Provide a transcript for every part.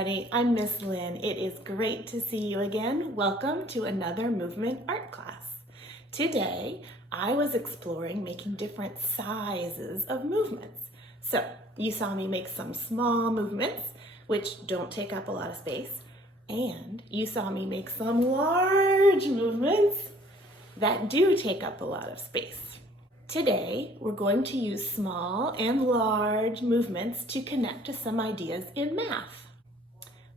everybody. I'm Miss Lynne. It is great to see you again. Welcome to another movement art class. Today, I was exploring making different sizes of movements. So, you saw me make some small movements, which don't take up a lot of space, and you saw me make some large movements that do take up a lot of space. Today, we're going to use small and large movements to connect to some ideas in math.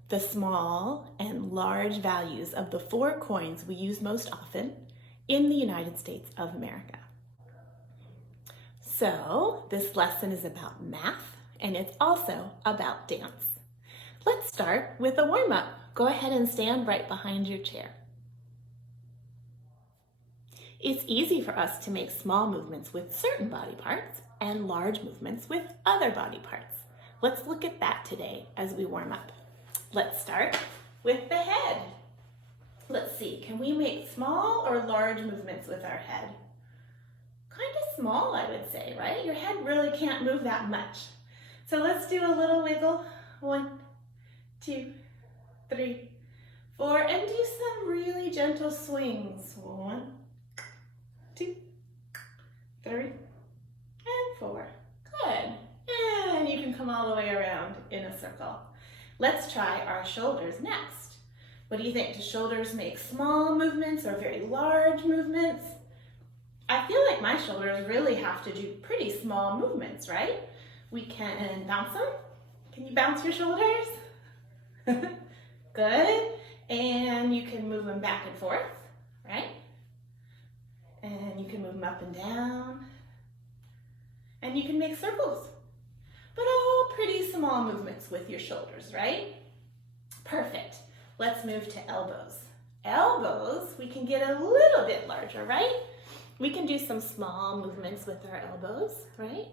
The small and large values of the 4 coins we use most often in the United States of America. So, this lesson is about math, and it's also about dance. Let's start with a warm-up. Go ahead and stand right behind your chair. It's easy for us to make small movements with certain body parts and large movements with other body parts. Let's look at that today as we warm up. Let's start with the head. Let's see, can we make small or large movements with our head? Kind of small, I would say, right? Your head really can't move that much. So let's do a little wiggle. 1, 2, 3, 4, and do some really gentle swings. 1, 2, 3, and 4. Good. And you can come all the way around in a circle. Let's try our shoulders next. What do you think? Do shoulders make small movements or very large movements? I feel like my shoulders really have to do pretty small movements, right? We can bounce them. Can you bounce your shoulders? Good. And you can move them back and forth, right? And you can move them up and down. And you can make circles. But all pretty small movements with your shoulders, right? Perfect. Let's move to elbows. Elbows, we can get a little bit larger, right? We can do some small movements with our elbows, right?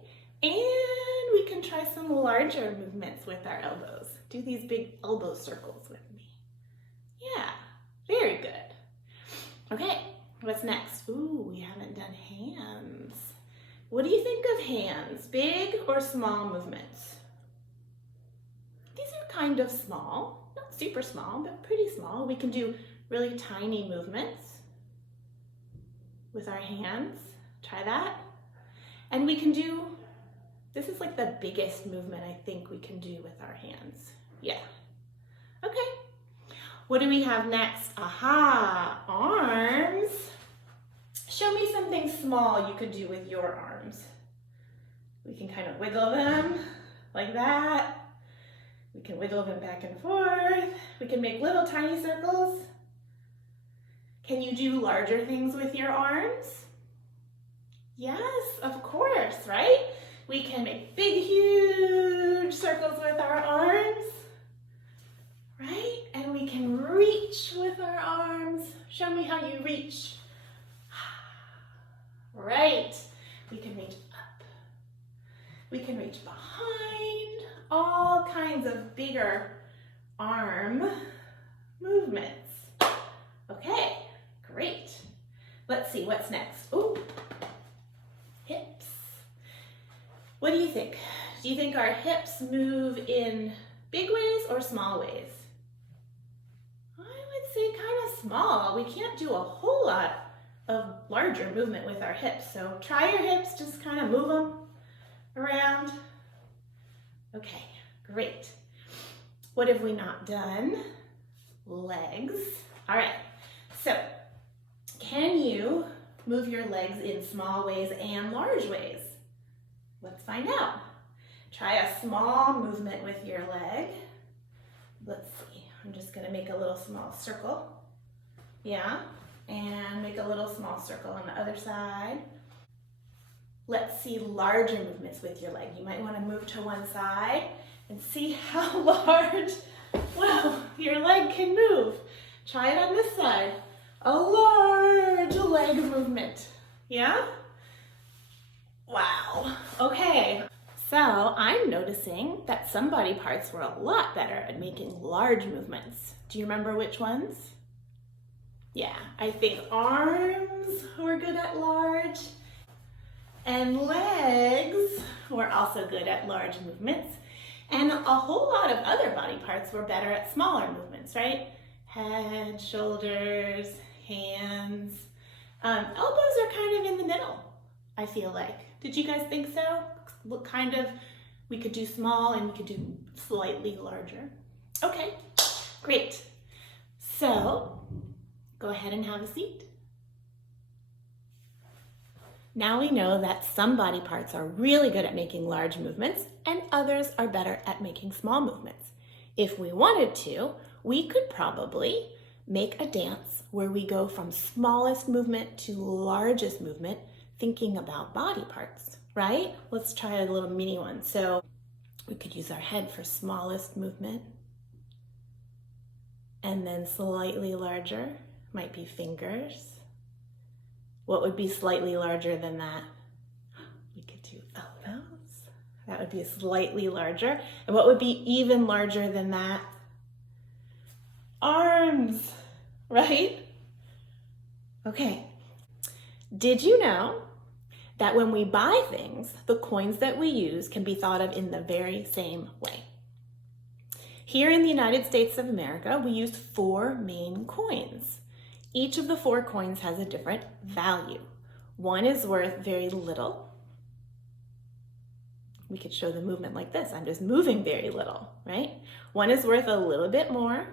And we can try some larger movements with our elbows. Do these big elbow circles with me. Yeah, very good. Okay. What's next? Ooh, we haven't done hands. What do you think of hands? Big or small movements? These are kind of small, not super small, but pretty small. We can do really tiny movements with our hands. Try that. And we can do, this is like the biggest movement I think we can do with our hands. Yeah. Okay. What do we have next? Aha, arms. Show me something small you could do with your arms. We can kind of wiggle them like that. We can wiggle them back and forth. We can make little tiny circles. Can you do larger things with your arms? Yes, of course, right? We can make big, huge circles with our arms. Right? And we can reach with our arms. Show me how you reach. Right. We can reach up. We can reach behind. All kinds of bigger arm movements. Okay, great. Let's see what's next. Ooh, hips. What do you think? Do you think our hips move in big ways or small ways? Say kind of small. We can't do a whole lot of larger movement with our hips. So try your hips, just kind of move them around. Okay, great. What have we not done? Legs. All right, so can you move your legs in small ways and large ways? Let's find out. Try a small movement with your leg. Let's see. I'm just going to make a little small circle. Yeah, and make a little small circle on the other side. Let's see larger movements with your leg. You might want to move to one side and see how large, wow, your leg can move. Try it on this side. A large leg movement. Yeah? Wow. Okay. So I'm noticing that some body parts were a lot better at making large movements. Do you remember which ones? Yeah, I think arms were good at large, and legs were also good at large movements. And a whole lot of other body parts were better at smaller movements, right? Head, shoulders, hands. Elbows are kind of in the middle, I feel like. Did you guys think so? What kind of, we could do small and we could do slightly larger. Okay, great. So, go ahead and have a seat. Now we know that some body parts are really good at making large movements and others are better at making small movements. If we wanted to, we could probably make a dance where we go from smallest movement to largest movement, thinking about body parts, right? Let's try a little mini one. So we could use our head for smallest movement, and then slightly larger might be fingers. What would be slightly larger than that? We could do elbows. That would be slightly larger. And what would be even larger than that? Arms, right? Okay. Did you know that when we buy things, the coins that we use can be thought of in the very same way? Here in the United States of America, we use 4 main coins. Each of the 4 coins has a different value. One is worth very little. We could show the movement like this. I'm just moving very little, right? One is worth a little bit more.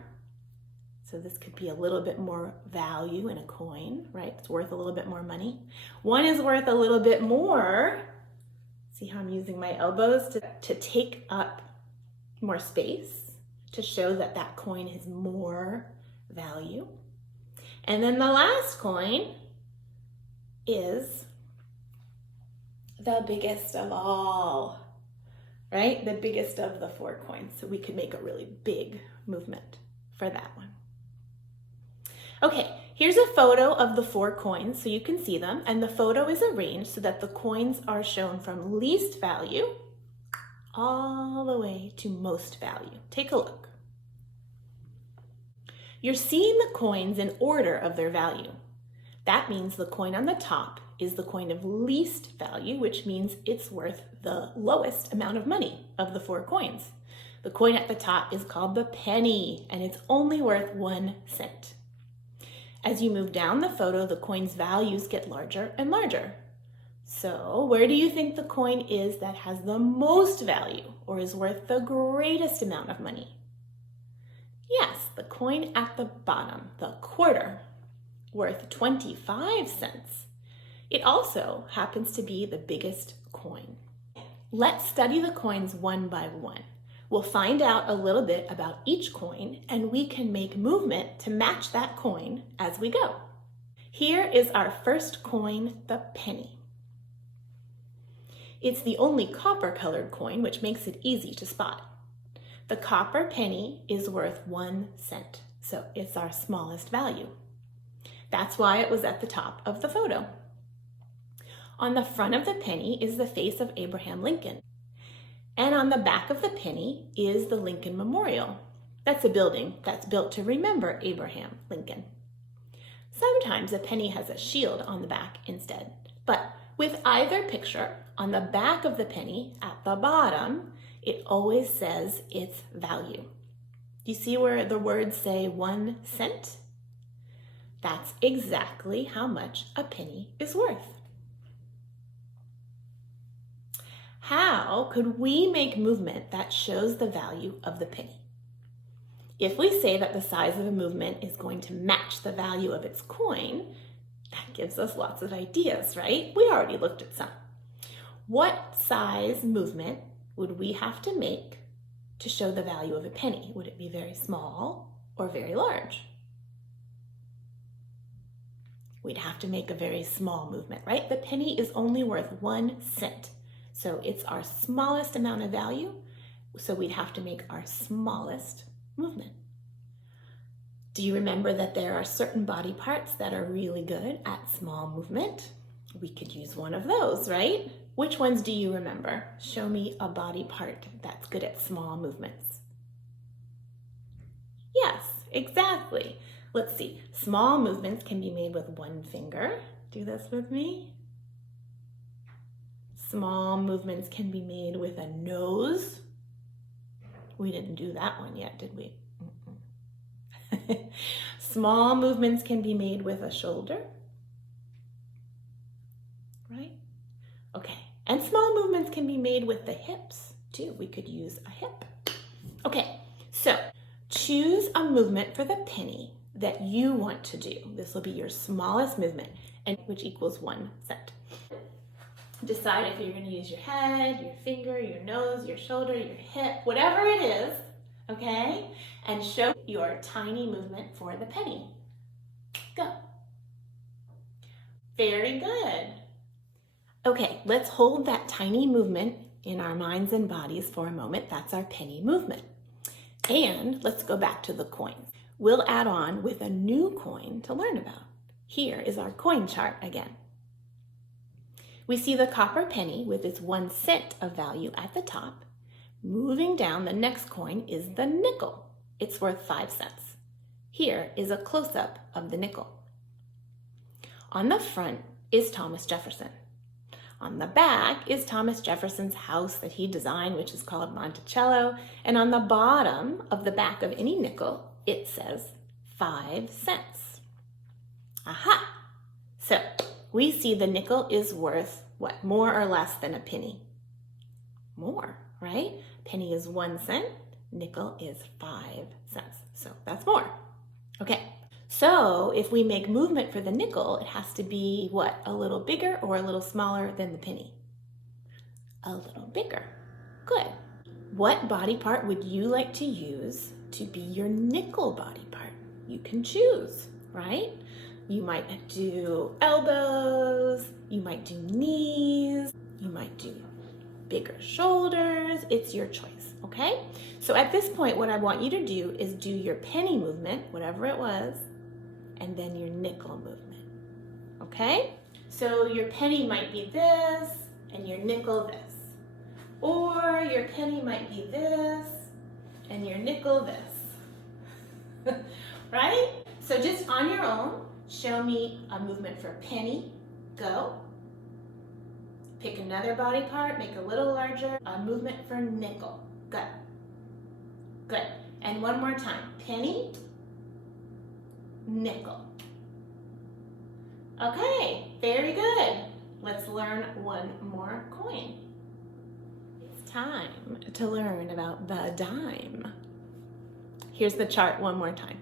So this could be a little bit more value in a coin, right? It's worth a little bit more money. One is worth a little bit more. See how I'm using my elbows to take up more space to show that that coin has more value. And then the last coin is the biggest of all, right? The biggest of the 4 coins. So we could make a really big movement for that one. Okay, here's a photo of the 4 coins so you can see them. And the photo is arranged so that the coins are shown from least value all the way to most value. Take a look. You're seeing the coins in order of their value. That means the coin on the top is the coin of least value, which means it's worth the lowest amount of money of the 4 coins. The coin at the top is called the penny, and it's only worth 1 cent. As you move down the photo, the coin's values get larger and larger. So where do you think the coin is that has the most value or is worth the greatest amount of money? Yes, the coin at the bottom, the quarter, worth 25 cents. It also happens to be the biggest coin. Let's study the coins one by one. We'll find out a little bit about each coin and we can make movement to match that coin as we go. Here is our first coin, the penny. It's the only copper-colored coin, which makes it easy to spot. The copper penny is worth 1 cent, so it's our smallest value. That's why it was at the top of the photo. On the front of the penny is the face of Abraham Lincoln. And on the back of the penny is the Lincoln Memorial. That's a building that's built to remember Abraham Lincoln. Sometimes a penny has a shield on the back instead. But with either picture, on the back of the penny at the bottom, it always says its value. Do you see where the words say 1 cent? That's exactly how much a penny is worth. How could we make movement that shows the value of the penny? If we say that the size of a movement is going to match the value of its coin, that gives us lots of ideas, right? We already looked at some. What size movement would we have to make to show the value of a penny? Would it be very small or very large? We'd have to make a very small movement, right? The penny is only worth 1 cent. So it's our smallest amount of value. So we'd have to make our smallest movement. Do you remember that there are certain body parts that are really good at small movement? We could use one of those, right? Which ones do you remember? Show me a body part that's good at small movements. Yes, exactly. Let's see. Small movements can be made with 1 finger. Do this with me. Small movements can be made with a nose. We didn't do that one yet, did we? Small movements can be made with a shoulder, right? Okay, and small movements can be made with the hips too. We could use a hip. Okay, so choose a movement for the penny that you want to do. This will be your smallest movement, and which equals 1 cent. Decide if you're going to use your head, your finger, your nose, your shoulder, your hip, whatever it is, okay? And show your tiny movement for the penny. Go. Very good. Okay, let's hold that tiny movement in our minds and bodies for a moment. That's our penny movement. And let's go back to the coins. We'll add on with a new coin to learn about. Here is our coin chart again. We see the copper penny with its 1 cent of value at the top. Moving down, the next coin is the nickel. It's worth 5 cents. Here is a close-up of the nickel. On the front is Thomas Jefferson. On the back is Thomas Jefferson's house that he designed, which is called Monticello. And on the bottom of the back of any nickel, it says 5 cents. Aha! So we see the nickel is worth what? More or less than a penny? More, right? Penny is 1 cent, nickel is 5 cents. So that's more. Okay, so if we make movement for the nickel, it has to be what? A little bigger or a little smaller than the penny? A little bigger. Good. What body part would you like to use to be your nickel body part? You can choose, right? You might do elbows, you might do knees, you might do bigger shoulders. It's your choice, okay? So at this point, what I want you to do is do your penny movement, whatever it was, and then your nickel movement, okay? So your penny might be this, and your nickel this. Or your penny might be this, and your nickel this, right? So just on your own, show me a movement for penny, go. Pick another body part, make a little larger. A movement for nickel, go. Good. And one more time, penny, nickel. Okay, very good. Let's learn one more coin. It's time to learn about the dime. Here's the chart one more time.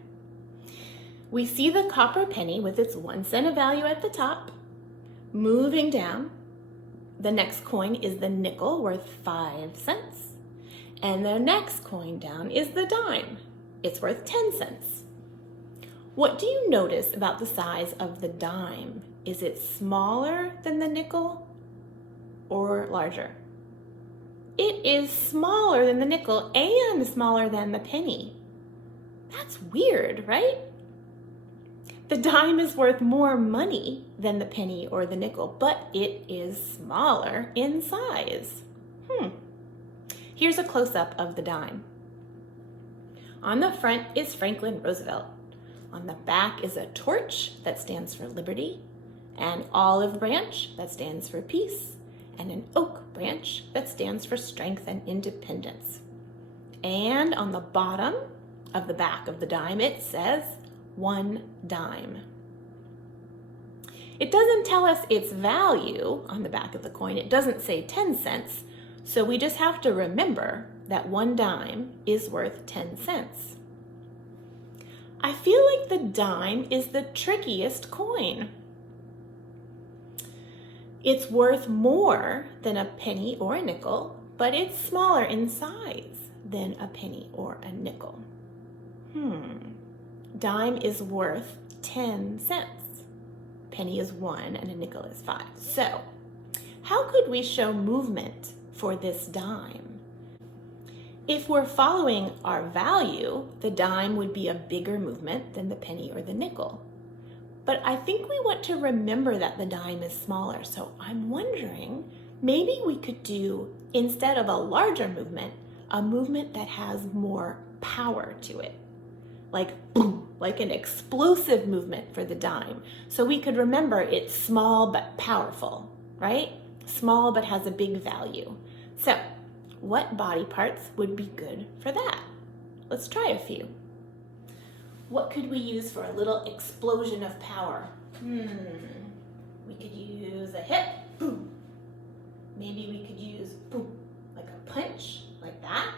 We see the copper penny with its 1 cent of value at the top. Moving down, the next coin is the nickel worth 5 cents. And the next coin down is the dime. It's worth 10 cents. What do you notice about the size of the dime? Is it smaller than the nickel or larger? It is smaller than the nickel and smaller than the penny. That's weird, right? The dime is worth more money than the penny or the nickel, but it is smaller in size. Here's a close-up of the dime. On the front is Franklin Roosevelt. On the back is a torch that stands for liberty, an olive branch that stands for peace, and an oak branch that stands for strength and independence. And on the bottom of the back of the dime, it says 1 dime. It doesn't tell us its value on the back of the coin. It doesn't say 10 cents. So we just have to remember that 1 dime is worth 10 cents. I feel like the dime is the trickiest coin. It's worth more than a penny or a nickel, but it's smaller in size than a penny or a nickel. Dime is worth 10 cents. Penny is 1 and a nickel is 5. So, how could we show movement for this dime? If we're following our value, the dime would be a bigger movement than the penny or the nickel. But I think we want to remember that the dime is smaller. So I'm wondering, maybe we could do, instead of a larger movement, a movement that has more power to it. Like boom, like an explosive movement for the dime. So we could remember it's small but powerful, right? Small but has a big value. So what body parts would be good for that. Let's try a few. What could we use for a little explosion of power? We could use a hip, boom. Maybe we could use boom, like a punch, like that.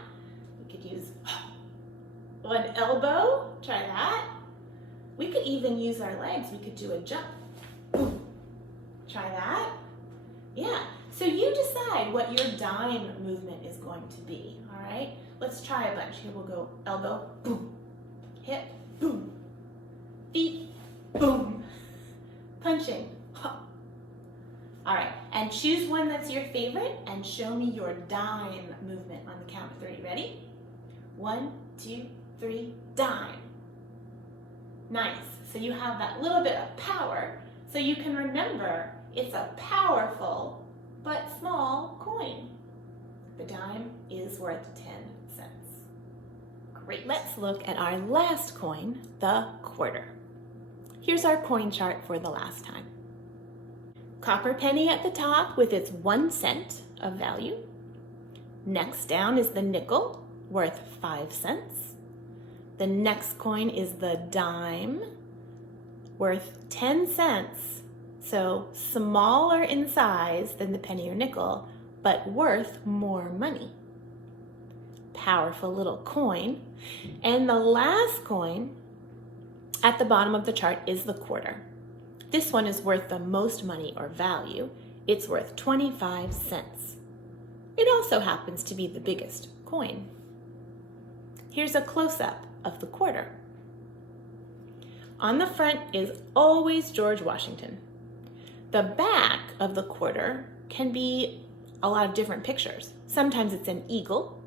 We could use an elbow, try that. We could even use our legs. We could do a jump, boom. Try that. Yeah, so you decide what your dime movement is going to be, all right? Let's try a bunch. Here we'll go elbow, boom, hip, boom, feet, boom, punching. All right, and choose one that's your favorite and show me your dime movement on the count of 3. Ready? 1, 2, 3, dime. Nice, so you have that little bit of power, so you can remember it's a powerful but small coin. The dime is worth 10 cents. Great, let's look at our last coin, the quarter. Here's our coin chart for the last time. Copper penny at the top with its 1 cent of value. Next down is the nickel, worth 5 cents. The next coin is the dime, worth 10 cents. So smaller in size than the penny or nickel, but worth more money. Powerful little coin. And the last coin at the bottom of the chart is the quarter. This one is worth the most money or value. It's worth 25 cents. It also happens to be the biggest coin. Here's a close-up of the quarter. On the front is always George Washington. The back of the quarter can be a lot of different pictures. Sometimes it's an eagle.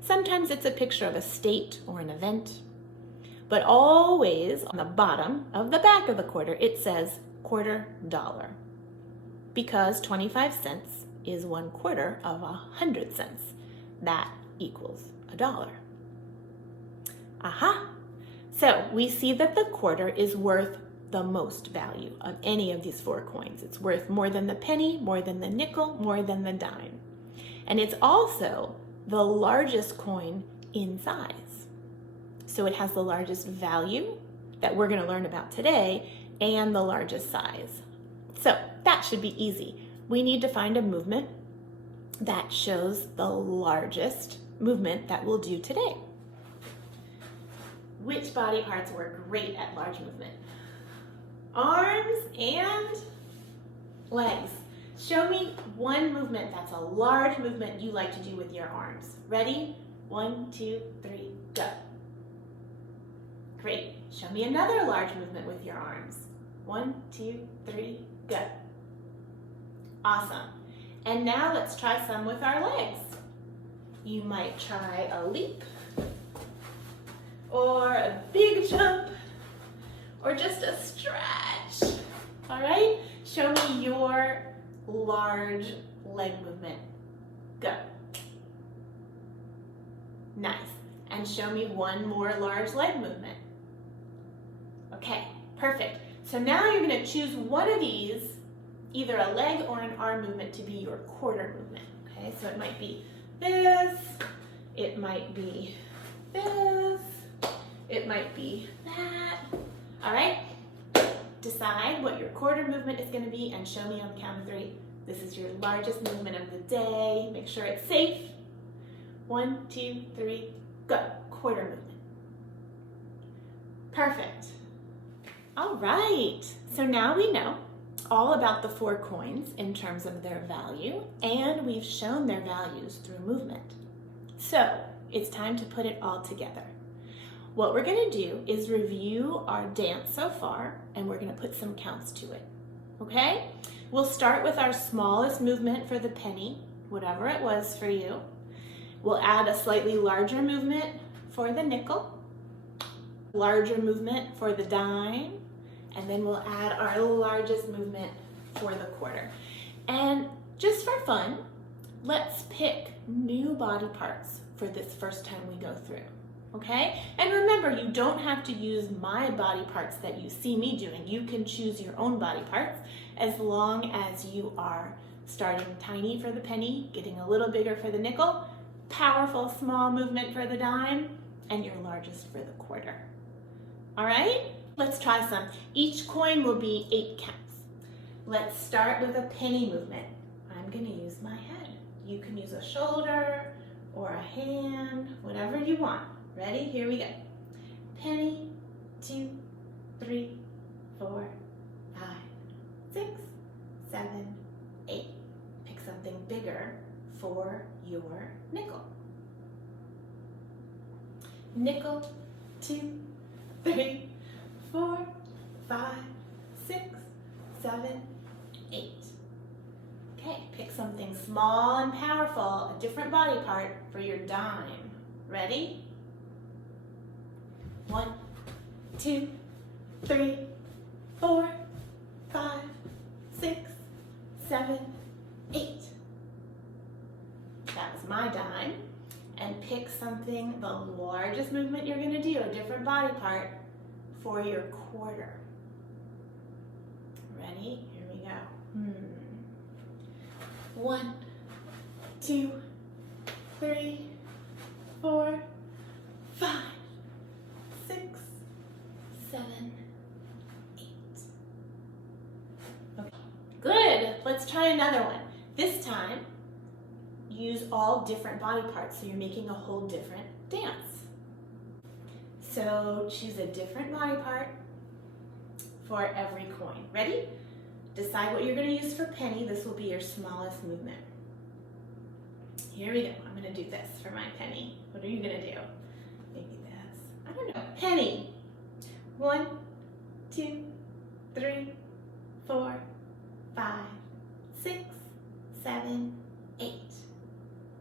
Sometimes it's a picture of a state or an event. But always on the bottom of the back of the quarter, it says $quarter, because 25 cents is 1/4 of 100 cents. That equals $1. Aha! So we see that the quarter is worth the most value of any of these 4 coins. It's worth more than the penny, more than the nickel, more than the dime. And it's also the largest coin in size. So it has the largest value that we're going to learn about today and the largest size. So that should be easy. We need to find a movement that shows the largest movement that we'll do today. Which body parts were great at large movement? Arms and legs. Show me one movement that's a large movement you like to do with your arms. Ready? 1, 2, 3, go. Great. Show me another large movement with your arms. 1, 2, 3, go. Awesome. And now let's try some with our legs. You might try a leap, or a big jump, or just a stretch. All right? Show me your large leg movement. Go. Nice. And show me one more large leg movement. Okay, perfect. So now you're going to choose one of these, either a leg or an arm movement, to be your quarter movement. Okay, so it might be this, it might be this, it might be that. All right? Decide what your quarter movement is going to be and show me on the count of 3. This is your largest movement of the day. Make sure it's safe. 1, 2, 3, go. Quarter movement. Perfect. All right. So now we know all about the 4 coins in terms of their value, and we've shown their values through movement. So it's time to put it all together. What we're going to do is review our dance so far, and we're going to put some counts to it. Okay? We'll start with our smallest movement for the penny, whatever it was for you. We'll add a slightly larger movement for the nickel, larger movement for the dime, and then we'll add our largest movement for the quarter. And just for fun, let's pick new body parts for this first time we go through. Okay? And remember, you don't have to use my body parts that you see me doing. You can choose your own body parts as long as you are starting tiny for the penny, getting a little bigger for the nickel, powerful small movement for the dime and your largest for the quarter. All right, let's try some. Each coin will be 8 counts. Let's start with a penny movement. I'm gonna use my head. You can use a shoulder or a hand, whatever you want. Ready? Here we go. Penny, 2, 3, 4, 5, 6, 7, 8. Pick something bigger for your nickel. Nickel, 2, 3, 4, 5, 6, 7, 8. Okay, pick something small and powerful, a different body part for your dime. Ready? 1, 2, 3, 4, 5, 6, 7, 8. That was my dime. And pick something, the largest movement you're gonna do, a different body part for your quarter. Ready? Here we go. 1, 2, 3, 4, 5, 6, 7, 8. Okay. Good. Let's try another one. This time, use all different body parts, so you're making a whole different dance. So choose a different body part for every coin. Ready? Decide what you're going to use for penny. This will be your smallest movement. Here we go. I'm going to do this for my penny. What are you going to do? Maybe this. I don't know. Penny. 1, 2, 3, 4, 5, 6, 7, 8.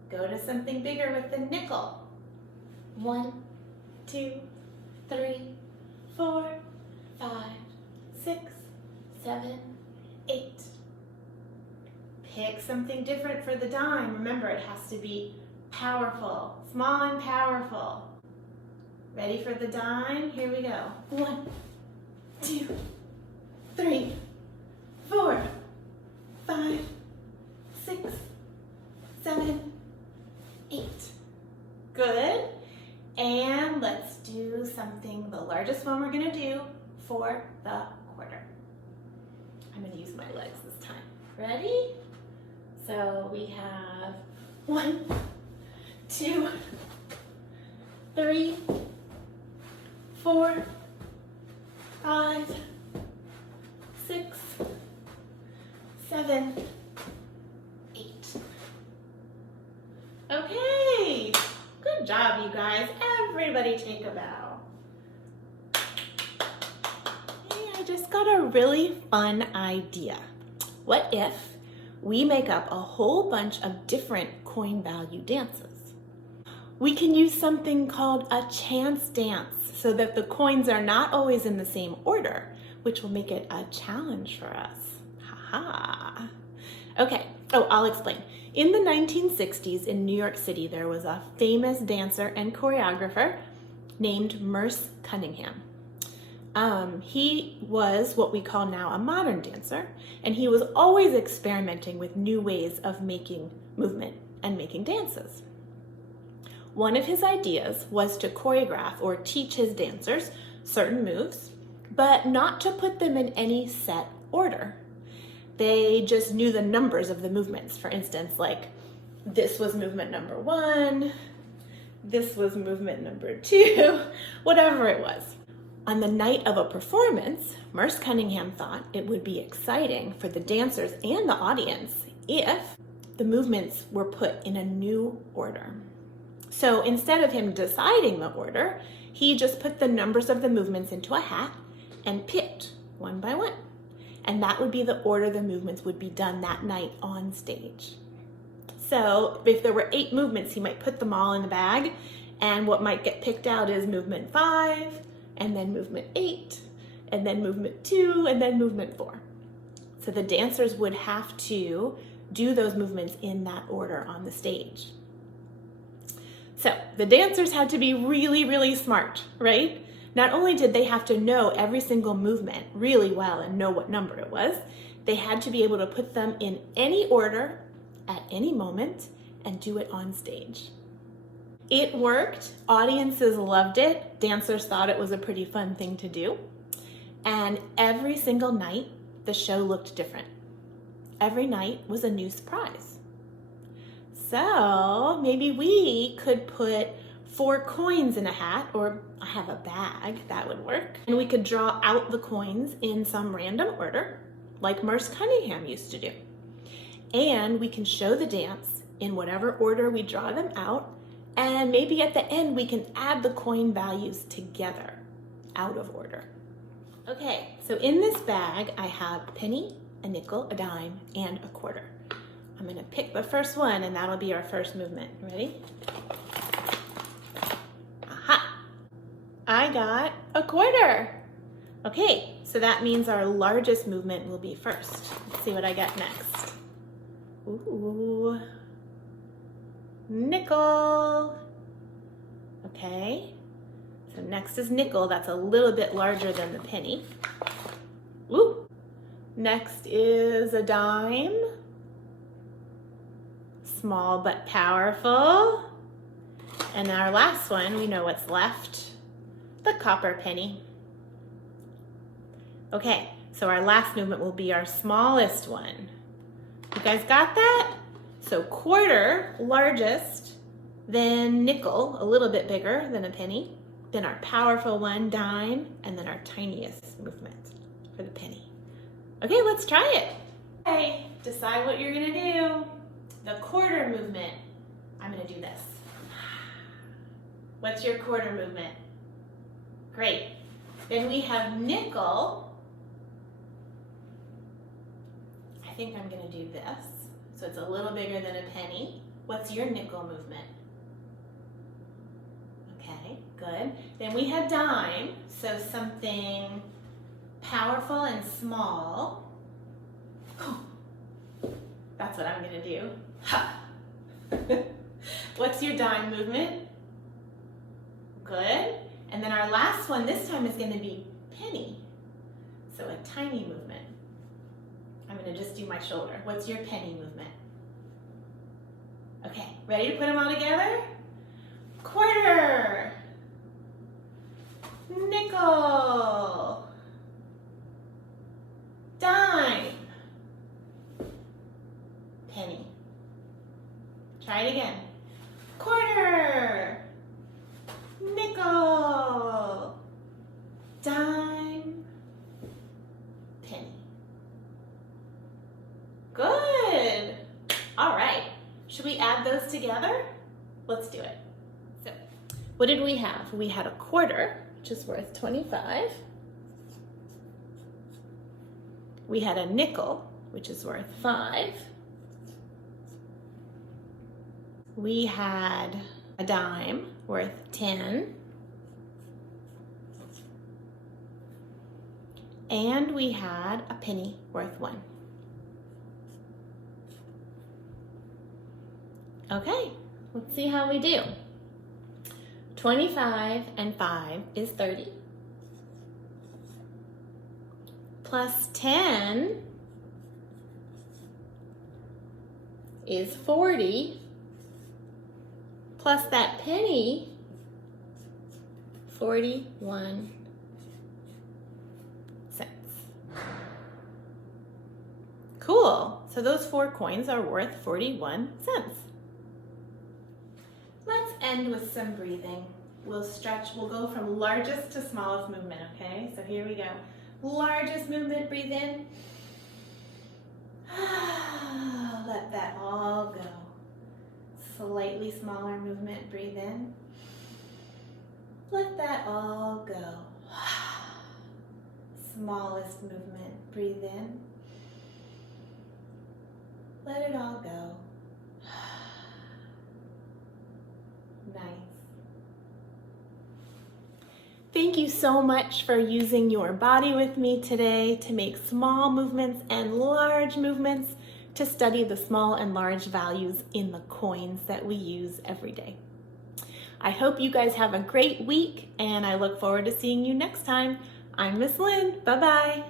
Go to something bigger with the nickel. 1, 2, 3, 4, 5, 6, 7, 8. Pick something different for the dime. Remember, it has to be powerful, small and powerful. Ready for the dime? Here we go. 1, 2, 3, 4, 5, 6, 7, 8. Good. And let's do something, the largest one we're going to do for the quarter. I'm going to use my legs this time. Ready? So we have 1, 2, 3, 4, 5, 6, 7, 8. Okay, good job, you guys. Everybody take a bow. Hey, I just got a really fun idea. What if we make up a whole bunch of different coin value dances? We can use something called a chance dance so that the coins are not always in the same order, which will make it a challenge for us. Ha-ha. Okay, I'll explain. In the 1960s in New York City, there was a famous dancer and choreographer named Merce Cunningham. He was what we call now a modern dancer, and he was always experimenting with new ways of making movement and making dances. One of his ideas was to choreograph or teach his dancers certain moves, but not to put them in any set order. They just knew the numbers of the movements. For instance, like this was movement number 1, this was movement number 2, whatever it was. On the night of a performance, Merce Cunningham thought it would be exciting for the dancers and the audience if the movements were put in a new order. So instead of him deciding the order, he just put the numbers of the movements into a hat and picked one by one. And that would be the order the movements would be done that night on stage. So if there were 8 movements, he might put them all in the bag, and what might get picked out is movement 5, and then movement 8, and then movement 2, and then movement 4. So the dancers would have to do those movements in that order on the stage. So the dancers had to be really, really smart, right? Not only did they have to know every single movement really well and know what number it was, they had to be able to put them in any order at any moment and do it on stage. It worked. Audiences loved it. Dancers thought it was a pretty fun thing to do. And every single night, the show looked different. Every night was a new surprise. So maybe we could put 4 coins in a hat, or I have a bag, that would work. And we could draw out the coins in some random order, like Merce Cunningham used to do. And we can show the dance in whatever order we draw them out, and maybe at the end we can add the coin values together, out of order. Okay, so in this bag I have a penny, a nickel, a dime, and a quarter. I'm gonna pick the first one and that'll be our first movement. Ready? Aha! I got a quarter. Okay, so that means our largest movement will be first. Let's see what I get next. Ooh, nickel. Okay, so next is nickel. That's a little bit larger than the penny. Ooh, next is a dime. Small but powerful. And our last one, we know what's left, the copper penny. Okay, so our last movement will be our smallest one. You guys got that? So quarter, largest, then nickel, a little bit bigger than a penny, then our powerful one, dime, and then our tiniest movement for the penny. Okay, let's try it. Okay, decide what you're gonna do. The quarter movement, I'm gonna do this. What's your quarter movement? Great. Then we have nickel. I think I'm gonna do this. So it's a little bigger than a penny. What's your nickel movement? Okay, good. Then we have dime, so something powerful and small. That's what I'm gonna do. Ha! What's your dime movement? Good. And then our last one this time is gonna be penny. So a tiny movement. I'm gonna just do my shoulder. What's your penny movement? Okay, ready to put them all together? Quarter, nickel, dime, penny. Try it again. Quarter, nickel, dime, penny. Good. All right. Should we add those together? Let's do it. So, what did we have? We had a quarter, which is worth 25. We had a nickel, which is worth 5. We had a dime worth 10. And we had a penny worth 1. Okay, let's see how we do. 25 and 5 is 30. Plus 10 is 40. Plus that penny, 41 cents. Cool, so those 4 coins are worth 41 cents. Let's end with some breathing. We'll stretch, we'll go from largest to smallest movement, okay? So here we go. Largest movement, breathe in. Let that all go. Slightly smaller movement, breathe in. Let that all go. Smallest movement, breathe in. Let it all go. Nice. Thank you so much for using your body with me today to make small movements and large movements to study the small and large values in the coins that we use every day. I hope you guys have a great week and I look forward to seeing you next time. I'm Miss Lynn. Bye-bye.